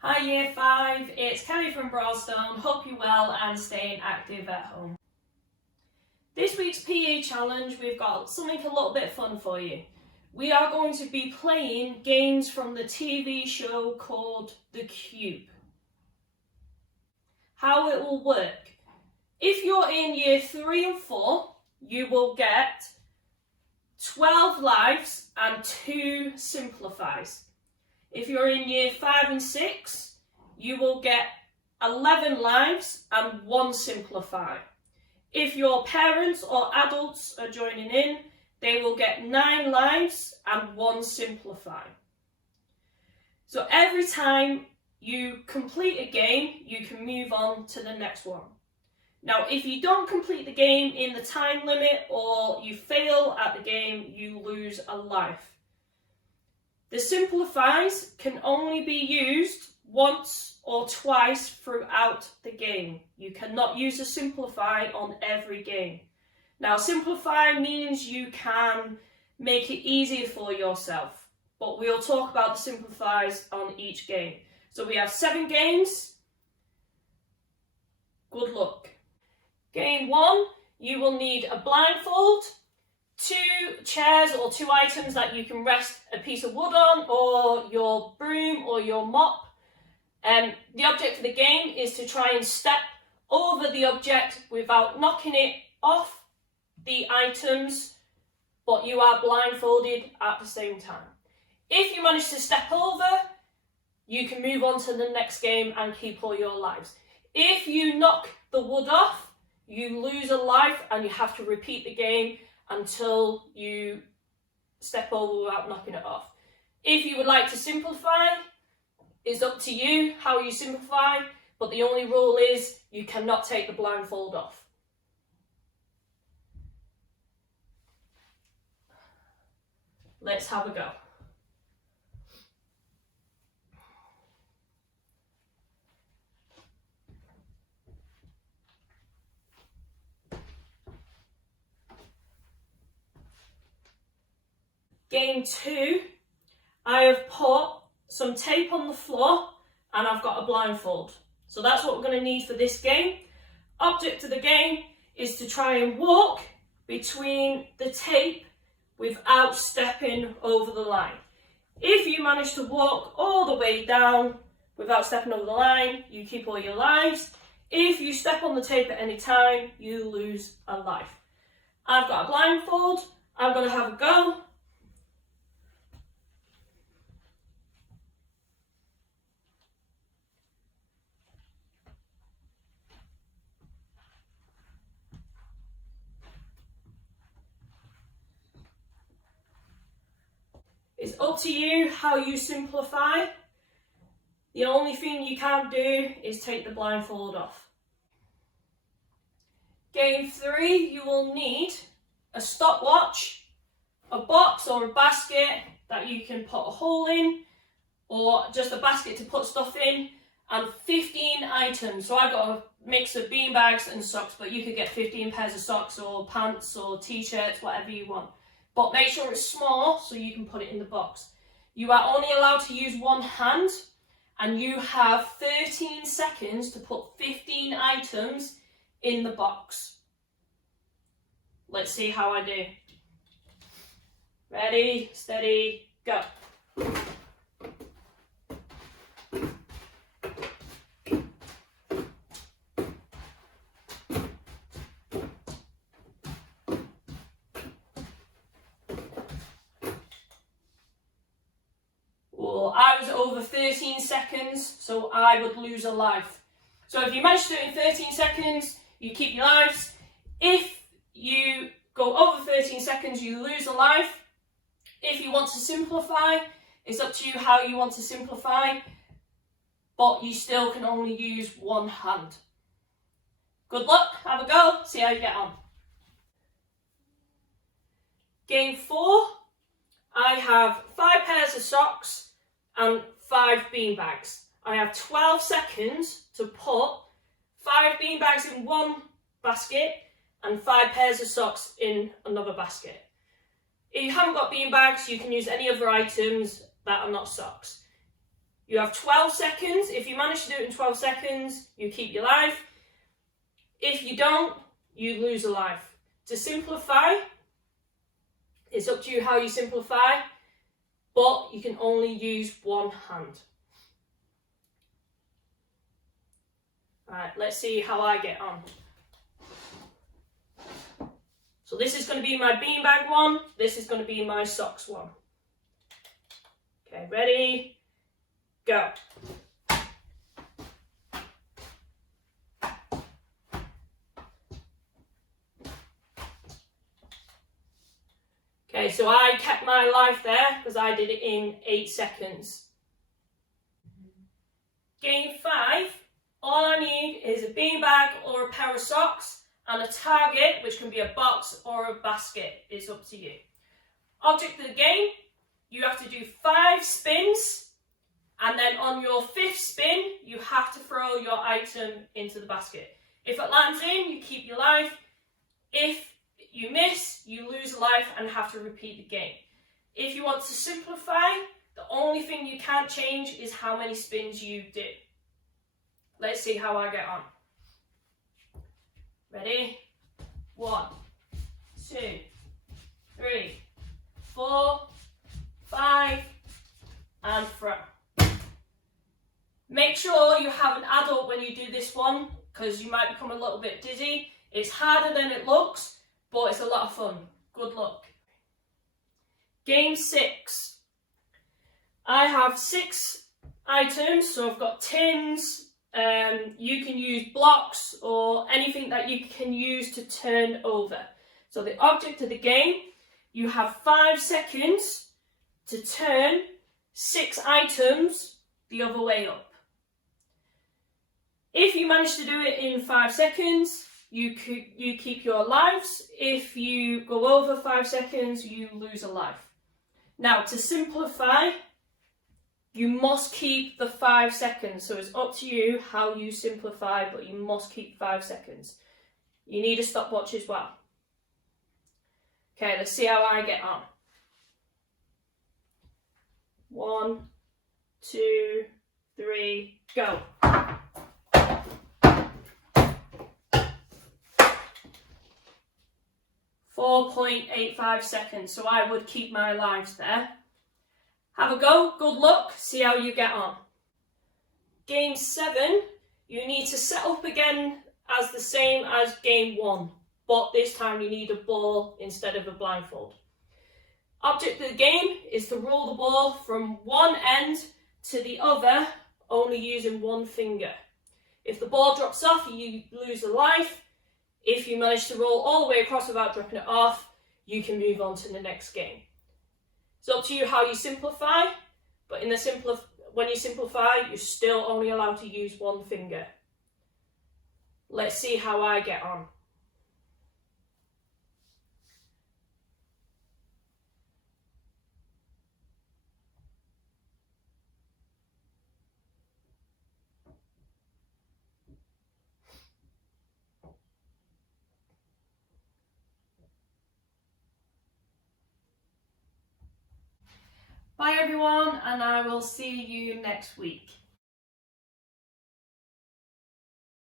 Hi Year 5, it's Kelly from Broadstone. Hope you're well and staying active at home. This week's PE challenge, we've got something a little bit fun for you. We are going to be playing games from the TV show called The Cube. How it will work. If you're in Year 3 and 4, you will get 12 lives and 2 simplifies. If you're in Year 5 and 6, you will get 11 lives and 1 simplify. If your parents or adults are joining in, they will get 9 lives and 1 simplify. So every time you complete a game, you can move on to the next one. Now, if you don't complete the game in the time limit or you fail at the game, you lose a life. The simplifies can only be used once or twice throughout the game. You cannot use a simplify on every game. Now, simplify means you can make it easier for yourself, but we'll talk about the simplifies on each game. So we have 7 games. Good luck. Game 1, you will need a blindfold, 2 chairs or 2 items that you can rest a piece of wood on, or your broom or your mop. The object of the game is to try and step over the object without knocking it off the items, but you are blindfolded at the same time. If you manage to step over, you can move on to the next game and keep all your lives. If you knock the wood off, you lose a life and you have to repeat the game until you step over without knocking it off. If you would like to simplify, it's up to you how you simplify, but the only rule is you cannot take the blindfold off. Let's have a go. Game 2, I have put some tape on the floor and I've got a blindfold. So that's what we're going to need for this game. Object of the game is to try and walk between the tape without stepping over the line. If you manage to walk all the way down without stepping over the line, you keep all your lives. If you step on the tape at any time, you lose a life. I've got a blindfold. I'm going to have a go. It's up to you how you simplify. The only thing you can't do is take the blindfold off. Game 3, you will need a stopwatch, a box or a basket that you can put a hole in, or just a basket to put stuff in, and 15 items. So I've got a mix of bean bags and socks, but you could get 15 pairs of socks or pants or t-shirts, whatever you want. But make sure it's small so you can put it in the box. You are only allowed to use one hand and you have 13 seconds to put 15 items in the box. Let's see how I do. Ready, steady, go. I was over 13 seconds, so I would lose a life. So if you manage to do it in 13 seconds, you keep your lives. If you go over 13 seconds, you lose a life. If you want to simplify, it's up to you how you want to simplify, but you still can only use one hand. Good luck, have a go, see how you get on. Game 4, I have 5 pairs of socks and 5 bean bags. I have 12 seconds to put 5 bean bags in one basket and 5 pairs of socks in another basket. If you haven't got bean bags, you can use any other items that are not socks. You have 12 seconds. If you manage to do it in 12 seconds, you keep your life. If you don't, you lose a life. To simplify, it's up to you how you simplify, but you can only use one hand. Alright, let's see how I get on. So this is going to be my beanbag one, this is going to be my socks one. Okay, ready, go. Okay, so I kept my life there because I did it in 8 seconds. Game 5, all I need is a beanbag or a pair of socks and a target, which can be a box or a basket. It's up to you. Object of the game, you have to do 5 spins, and then on your 5th spin, you have to throw your item into the basket. If it lands in, you keep your life. If you miss, you lose a life and have to repeat the game. If you want to simplify, the only thing you can't change is how many spins you do. Let's see how I get on. Ready? 1, 2, 3, 4, 5, and throw. Make sure you have an adult when you do this one, because you might become a little bit dizzy. It's harder than it looks, but it's a lot of fun. Good luck. Game 6. I have 6 items, so I've got tins. You can use blocks or anything that you can use to turn over. So the object of the game, you have 5 seconds to turn 6 items the other way up. If you manage to do it in 5 seconds, you keep your lives. If you go over 5 seconds, you lose a life. Now, to simplify, you must keep the 5 seconds. So it's up to you how you simplify, but you must keep 5 seconds. You need a stopwatch as well. Okay, let's see how I get on. 1, 2, 3, go. 4.85 seconds, so I would keep my lives there. Have a go, good luck, see how you get on. Game 7, you need to set up again as the same as game 1, but this time you need a ball instead of a blindfold. Object of the game is to roll the ball from one end to the other, only using one finger. If the ball drops off, you lose a life. If you manage to roll all the way across without dropping it off, you can move on to the next game. It's up to you how you simplify, but when you simplify, you're still only allowed to use one finger. Let's see how I get on. Bye everyone, and I will see you next week.